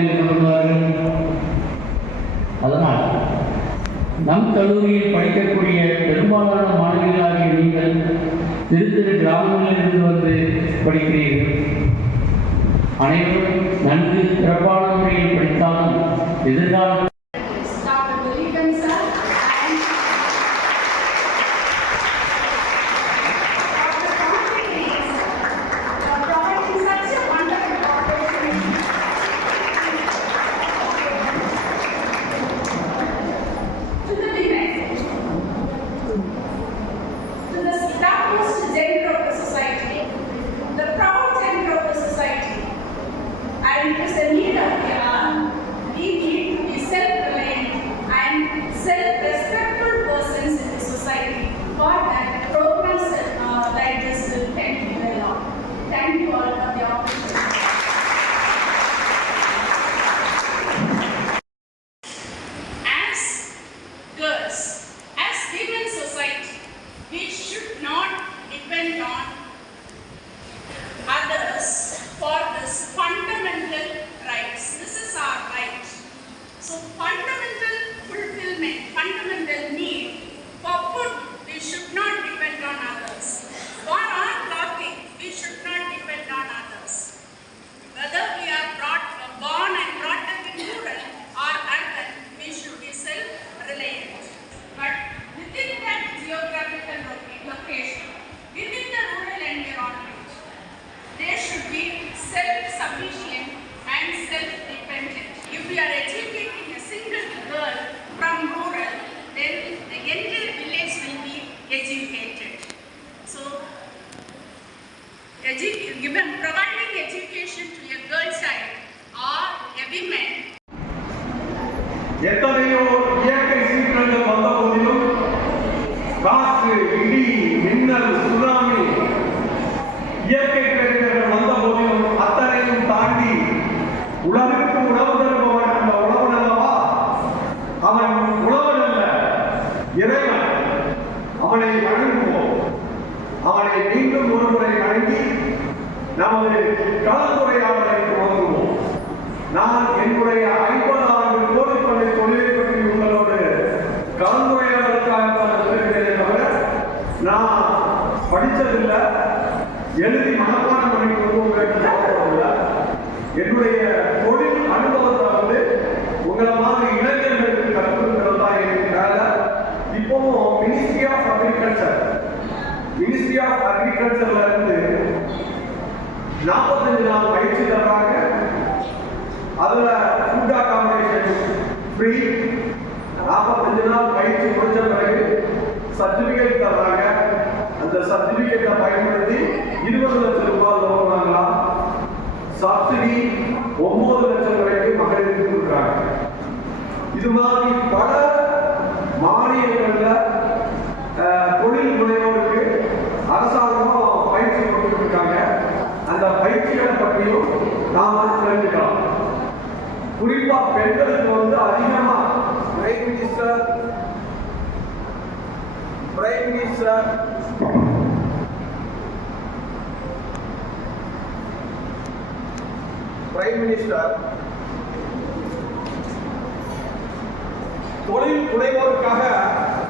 மேல் அதனால் நம் கல்லூரியில் படிக்கக்கூடிய பெரும்பாலான மாணவிகளாகிய நீங்கள் திரு திரு கிராமங்களிலிருந்து வந்து படிக்கிறீர்கள். அனைவரும் நன்கு சிறப்பான முறையில் படித்தாலும் எதிர்கால depend on providing education to a girl child or a woman எத்தனையோ இயற்கை சீற்றங்கள் வந்த போதிலும் காற்று இடி மின்னல் சுனாமி இயற்கை பேரிடர்கள் வந்த போதிலும் அத்தனையும் தாண்டி உலகிற்கு உணவு தருபவன் அந்த உழவன் அல்லவா? அவன் உழவன் அல்ல. இறைவன். அவனை நமது கலந்துரையாடலை தொடங்குவோம் நான் என்னுடைய ஐம்பது ஆண்டு கோடிப்படை தொழிலை பற்றி உங்களோடு கலந்துரையாடலுக்காக தான் தவிர நான் படித்ததில்லை. எழுதி மனப்பாடம் பண்ணி கொண்டு என்னுடைய தொழில் அனுபவத்தை வந்து உங்களை மாதிரி இளைஞர்களுக்கு கற்றுக்கிறது தான் இப்போவும் ministry of agriculture ministry of அக்ரிகல்ச்சர்ல இருந்து நாற்பத்தஞ்சு நாள் பயிற்சி தர்றாங்க. அதுல ஃபுட் அகாமடேஷன் ஃப்ரீ நாற்பத்தஞ்சு நாள் பயிற்சி முடிச்ச பிறகு சர்டிபிகேட் தர்றாங்க. அந்த சர்டிபிகேட்டை பயன்படுத்தி இருபது லட்சம் ரூபாய் லோன் வாங்கலாம். சப்சிடி ஒன்பது லட்சம் வரைக்கும் மகளிருக்கு கொடுக்குறாங்க. இது மாதிரி பல மாநிலங்களில் தொழில் முனைவோருக்கு அரசாங்கமாக பயிற்சி கொடுத்துட்டு இருக்காங்க. அந்த பயிற்சிகளை பற்றியும் நாம் தெரிஞ்சுக்கலாம் குறிப்பா பெண்களுக்கு வந்து அதிகமா prime minister prime minister prime minister தொழில் முனைவோருக்காக